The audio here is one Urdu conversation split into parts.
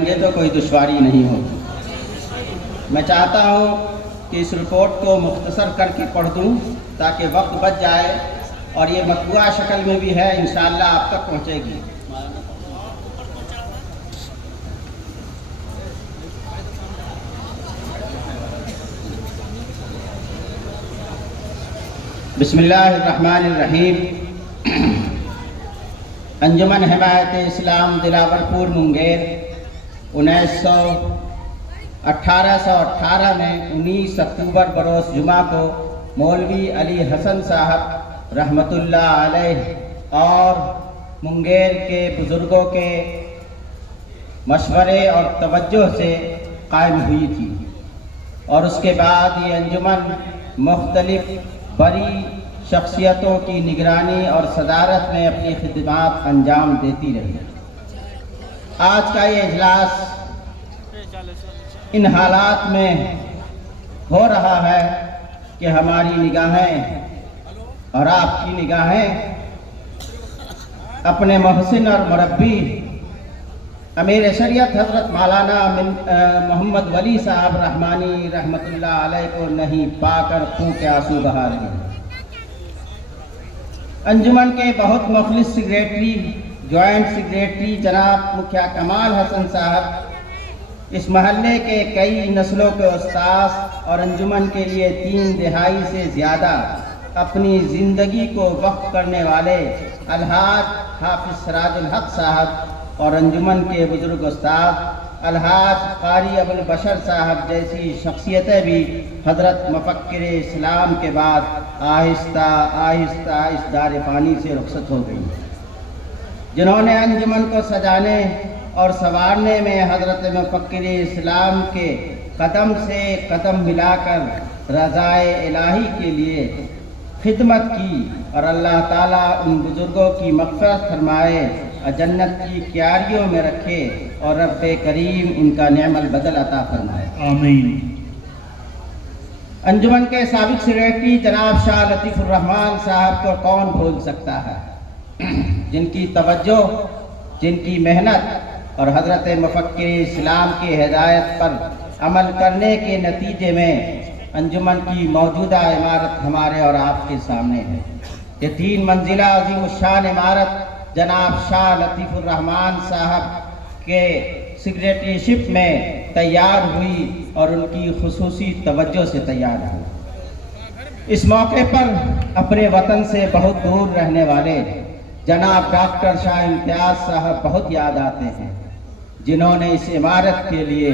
گے تو کوئی دشواری نہیں ہوگی۔ میں چاہتا ہوں کہ اس رپورٹ کو مختصر کر کے پڑھ دوں تاکہ وقت بچ جائے، اور یہ مطبوعہ شکل میں بھی ہے، انشاءاللہ آپ تک پہنچے گی۔ بسم اللہ الرحمن الرحیم۔ انجمن حمایت اسلام دلاور پور منگیر 1818 میں 19 اکتوبر بروز جمعہ کو مولوی علی حسن صاحب رحمۃ اللہ علیہ اور منگیر کے بزرگوں کے مشورے اور توجہ سے قائم ہوئی تھی، اور اس کے بعد یہ انجمن مختلف بڑی شخصیتوں کی نگرانی اور صدارت میں اپنی خدمات انجام دیتی رہی۔ آج کا یہ اجلاس ان حالات میں ہو رہا ہے کہ ہماری نگاہیں اور آپ کی نگاہیں اپنے محسن اور مربی امیر شریعت حضرت مولانا محمد ولی صاحب رحمانی رحمۃ اللہ علیہ کو نہیں پا کر خون کے آنسو بہا رہے ہیں۔ انجمن کے بہت مخلص سیکریٹری، جوائنٹ سیکریٹری جناب مکھیا کمال حسن صاحب، اس محلے کے کئی نسلوں کے استاذ اور انجمن کے لیے 3 دہائی سے زیادہ اپنی زندگی کو وقف کرنے والے الحاج حافظ سراج الحق صاحب اور انجمن کے بزرگ استاد الحاج قاری ابوالبشر صاحب جیسی شخصیتیں بھی حضرت مفکر اسلام کے بعد آہستہ آہستہ اس دار فانی سے رخصت ہو گئی، جنہوں نے انجمن کو سجانے اور سنوارنے میں حضرت مفکر اسلام کے قدم سے قدم ملا کر رضائے الہی کے لیے خدمت کی، اور اللہ تعالیٰ ان بزرگوں کی مغفرت فرمائے اور جنت کی کیاریوں میں رکھے، اور رب کریم ان کا نعم البدل عطا فرمائے، آمین۔ انجمن کے سابق سیکریٹری جناب شاہ لطیف الرحمان صاحب کو کون بھول سکتا ہے، جن کی توجہ، جن کی محنت اور حضرت مفکر اسلام کی ہدایت پر عمل کرنے کے نتیجے میں انجمن کی موجودہ عمارت ہمارے اور آپ کے سامنے ہے۔ یہ 3 منزلہ عظیم الشان عمارت جناب شاہ لطیف الرحمان صاحب کے سیکریٹری شپ میں تیار ہوئی اور ان کی خصوصی توجہ سے تیار ہوئی۔ اس موقع پر اپنے وطن سے بہت دور رہنے والے جناب ڈاکٹر شاہ امتیاز صاحب بہت یاد آتے ہیں، جنہوں نے اس عمارت کے لیے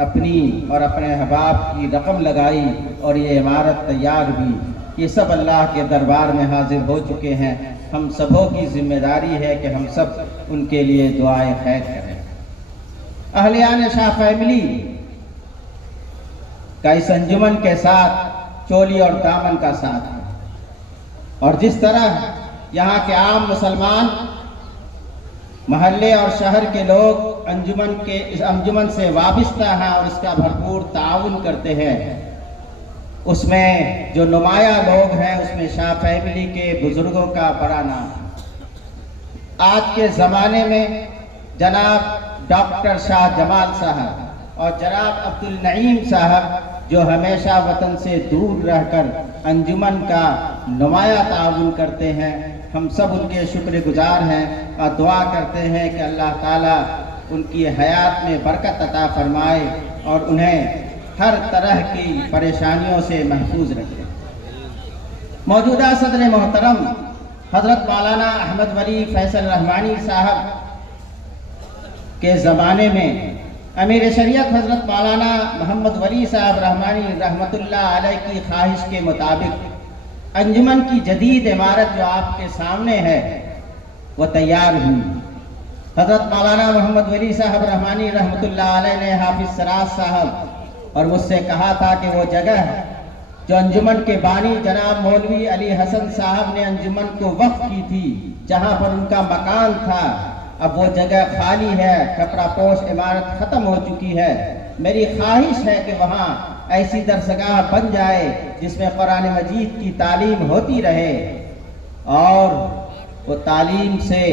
اپنی اور اپنے احباب کی رقم لگائی اور یہ عمارت تیار ہوئی۔ یہ سب اللہ کے دربار میں حاضر ہو چکے ہیں۔ ہم سبوں کی ذمہ داری ہے کہ ہم سب ان کے لیے دعائے خیر کریں۔ اہلیان شاہ فیملی کا اس انجمن کے ساتھ چولی اور دامن کا ساتھ ہے، اور جس طرح یہاں کے عام مسلمان، محلے اور شہر کے لوگ اس انجمن سے وابستہ ہیں اور اس کا بھرپور تعاون کرتے ہیں، اس میں جو نمایاں لوگ ہیں اس میں شاہ فیملی کے بزرگوں کا بڑا نام ہے۔ آج کے زمانے میں جناب ڈاکٹر شاہ جمال صاحب اور جناب عبدالنعیم صاحب جو ہمیشہ وطن سے دور رہ کر انجمن کا نمایاں تعاون کرتے ہیں، ہم سب ان کے شکر گزار ہیں اور دعا کرتے ہیں کہ اللہ تعالیٰ ان کی حیات میں برکت عطا فرمائے اور انہیں ہر طرح کی پریشانیوں سے محفوظ رکھے۔ موجودہ صدر محترم حضرت مولانا احمد ولی فیصل رحمانی صاحب کے زمانے میں امیر شریعت حضرت مولانا محمد ولی صاحب رحمانی رحمۃ اللہ علیہ کی خواہش کے مطابق انجمن کی جدید عمارت جو آپ کے سامنے ہے وہ تیار ہوئی۔ حضرت مولانا محمد ولی صاحب رحمانی رحمۃ اللہ علیہ نے حافظ سراج صاحب اور مجھ سے کہا تھا کہ وہ جگہ جو انجمن کے بانی جناب مولوی علی حسن صاحب نے انجمن کو وقف کی تھی، جہاں پر ان کا مکان تھا، اب وہ جگہ خالی ہے، کپڑا پوش عمارت ختم ہو چکی ہے۔ میری خواہش ہے کہ وہاں ایسی درسگاہ بن جائے جس میں قرآن مجید کی تعلیم ہوتی رہے اور وہ تعلیم سے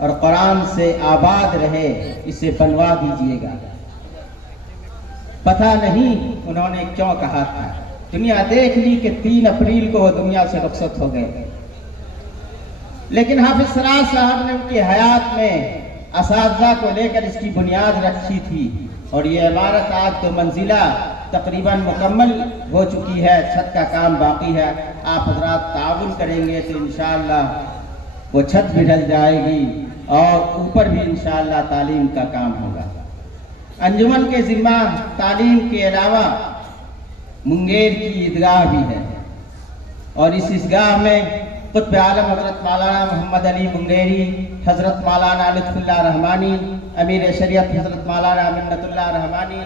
اور قرآن سے آباد رہے، اسے بنوا دیجئے گا۔ پتہ نہیں انہوں نے کیوں کہا تھا، دنیا دیکھ لی کہ 3 اپریل کو وہ دنیا سے رخصت ہو گئے، لیکن حافظ سراج صاحب نے ان کی حیات میں اساتذہ کو لے کر اس کی بنیاد رکھی تھی، اور یہ عمارت آج 2 منزلہ تقریباً مکمل ہو چکی ہے، چھت کا کام باقی ہے۔ آپ حضرات تعاون کریں گے تو انشاءاللہ وہ چھت بھی ڈھل جائے گی اور اوپر بھی انشاءاللہ تعلیم کا کام ہوگا۔ انجمن کے ذمہ تعلیم کے علاوہ منگیر کی عیدگاہ بھی ہے، اور اس عیدگاہ میں قطب عالم حضرت مولانا محمد علی منگیری، حضرت مولانا لطف اللہ رحمانی، امیر شریعت حضرت مولانا منت اللہ رحمانی،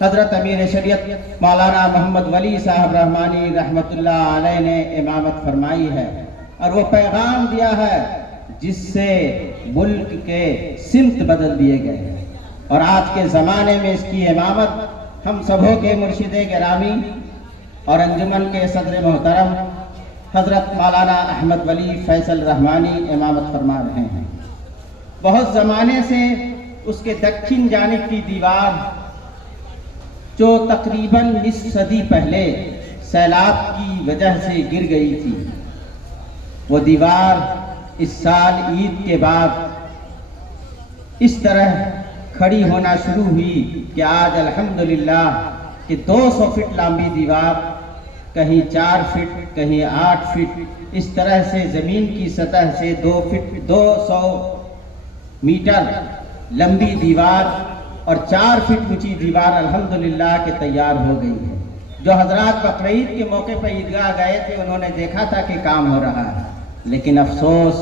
حضرت امیر شریعت مولانا محمد ولی صاحب رحمانی رحمت اللہ علیہ نے امامت فرمائی ہے، اور وہ پیغام دیا ہے جس سے ملک کے سمت بدل دیے گئے ہیں، اور آج کے زمانے میں اس کی امامت ہم سبوں کے مرشد گرامی اور انجمن کے صدر محترم حضرت مولانا احمد ولی فیصل رحمانی امامت فرما رہے ہیں۔ بہت زمانے سے اس کے دکھن جانب کی دیوار جو تقریباً نصف صدی پہلے سیلاب کی وجہ سے گر گئی تھی، وہ دیوار اس سال عید کے بعد اس طرح کھڑی ہونا شروع ہوئی کہ آج الحمدللہ کہ 200 فٹ لمبی دیوار، کہیں 4 فٹ کہیں 8 فٹ، اس طرح سے زمین کی سطح سے 200 میٹر لمبی دیوار اور 4 فٹ اونچی دیوار الحمدللہ کہ تیار ہو گئی ہے۔ جو حضرات بقرعید کے موقع پر عیدگاہ گئے تھے انہوں نے دیکھا تھا کہ کام ہو رہا ہے، لیکن افسوس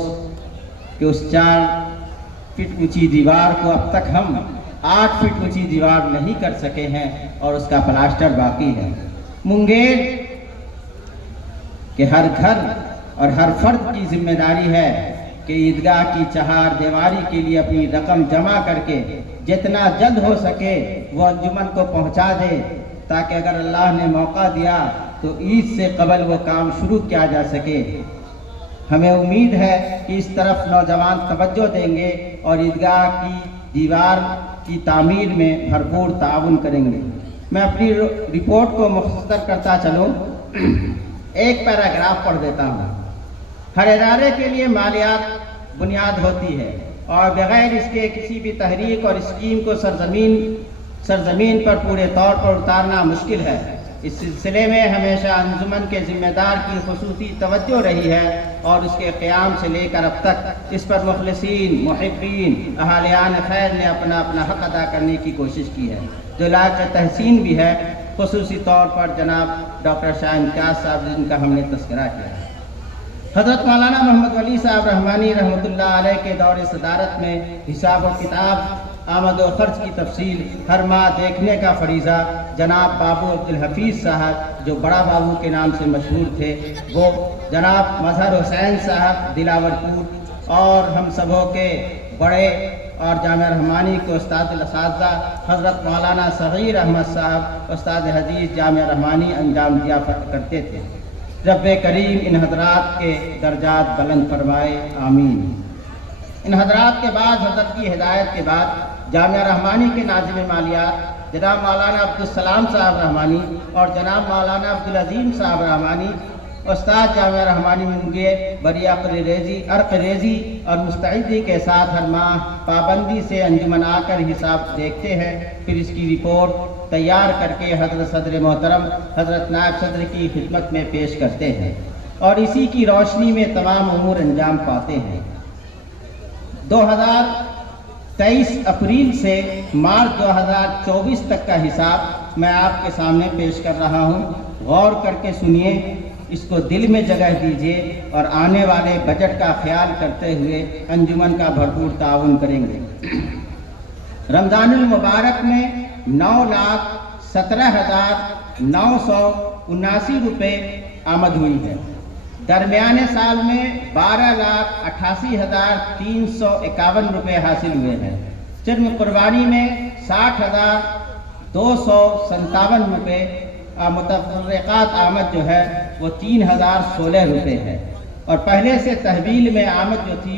کہ اس 4 فٹ اونچی دیوار کو اب تک ہم 8 فٹ اونچی دیوار نہیں کر سکے ہیں، اور اس کا پلاسٹر باقی ہے۔ منگیر کہ ہر گھر اور ہر فرد کی ذمہ داری ہے کہ عیدگاہ کی چہار دیواری کے لیے اپنی رقم جمع کر کے جتنا جلد ہو سکے وہ انجمن کو پہنچا دے، تاکہ اگر اللہ نے موقع دیا تو عید سے قبل وہ کام شروع کیا جا سکے۔ ہمیں امید ہے کہ اس طرف نوجوان توجہ دیں گے اور عیدگاہ کی دیوار کی تعمیر میں بھرپور تعاون کریں گے۔ میں اپنی رپورٹ کو مختصر کرتا چلوں، ایک پیراگراف پڑھ دیتا ہوں۔ ہر ادارے کے لیے مالیات بنیاد ہوتی ہے، اور بغیر اس کے کسی بھی تحریک اور اسکیم کو سرزمین پر پورے طور پر اتارنا مشکل ہے۔ اس سلسلے میں ہمیشہ انجمن کے ذمہ دار کی خصوصی توجہ رہی ہے، اور اس کے قیام سے لے کر اب تک اس پر مخلصین، محبین، اہالیان خیر نے اپنا حق ادا کرنے کی کوشش کی ہے، جو لائق تحسین بھی ہے، خصوصی طور پر جناب ڈاکٹر شاہ امتیاز صاحب جن کا ہم نے تذکرہ کیا ہے۔ حضرت مولانا محمد ولی صاحب رحمانی رحمۃ اللہ علیہ کے دور صدارت میں حساب و کتاب، آمد و خرچ کی تفصیل ہر ماہ دیکھنے کا فریضہ جناب بابو عبدالحفیظ صاحب جو بڑا بابو کے نام سے مشہور تھے، وہ جناب مظہر حسین صاحب دلاور پور، اور ہم سبوں کے بڑے اور جامعہ رحمانی کے استاد الاساتذہ حضرت مولانا صغیر احمد صاحب استاد حدیث جامعہ رحمانی انجام دیا کرتے تھے۔ رب کریم ان حضرات کے درجات بلند فرمائے، آمین۔ ان حضرات کے بعد حضرت کی ہدایت کے بعد جامعہ رحمانی کے ناظم مالیات جناب مولانا عبدالسلام صاحب رحمانی اور جناب مولانا عبدالعظیم صاحب رحمانی استاد جامعہ رحمانی منگیر بری عرق ریزی اور مستعدی کے ساتھ ہر ماہ پابندی سے انجمن آ کر حساب دیکھتے ہیں، پھر اس کی رپورٹ تیار کر کے حضرت صدر محترم حضرت نائب صدر کی خدمت میں پیش کرتے ہیں، اور اسی کی روشنی میں تمام امور انجام پاتے ہیں۔ 2023 اپریل سے مارچ 2024 تک کا حساب میں آپ کے سامنے پیش کر رہا ہوں، غور کر کے سنیے، اس کو دل میں جگہ دیجیے، اور آنے والے بجٹ کا خیال کرتے ہوئے انجمن کا بھرپور تعاون کریں گے۔ رمضان المبارک میں 9,17,979 روپے آمد ہوئی ہے۔ درمیانے سال میں 12,88,351 روپے حاصل ہوئے ہیں۔ چرم قربانی میں 60,257 روپے، متفرقات آمد جو ہے وہ 3,016 روپے ہے، اور پہلے سے تحویل میں آمد جو تھی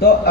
2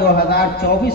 2024